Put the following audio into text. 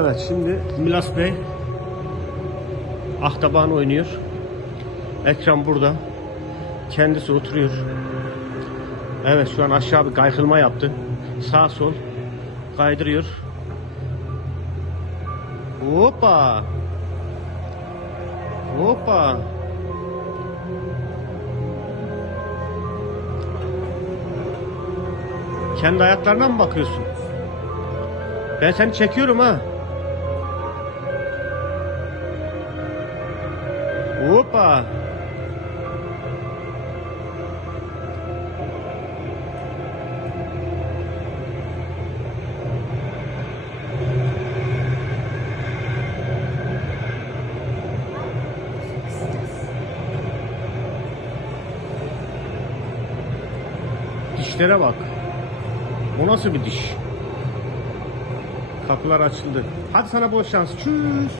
Evet şimdi Milas Bey Ahtaban oynuyor. Ekran burada. Kendisi oturuyor. Evet şu an aşağı bir kaykılma yaptı. Sağ sol kaydırıyor. Hoppa. Hoppa. Kendi ayaklarına mı bakıyorsun? Ben seni çekiyorum ha. Hoppa. Dişlere bak. O nasıl bir diş? Kapılar açıldı. Hadi sana bol şans. Çüss.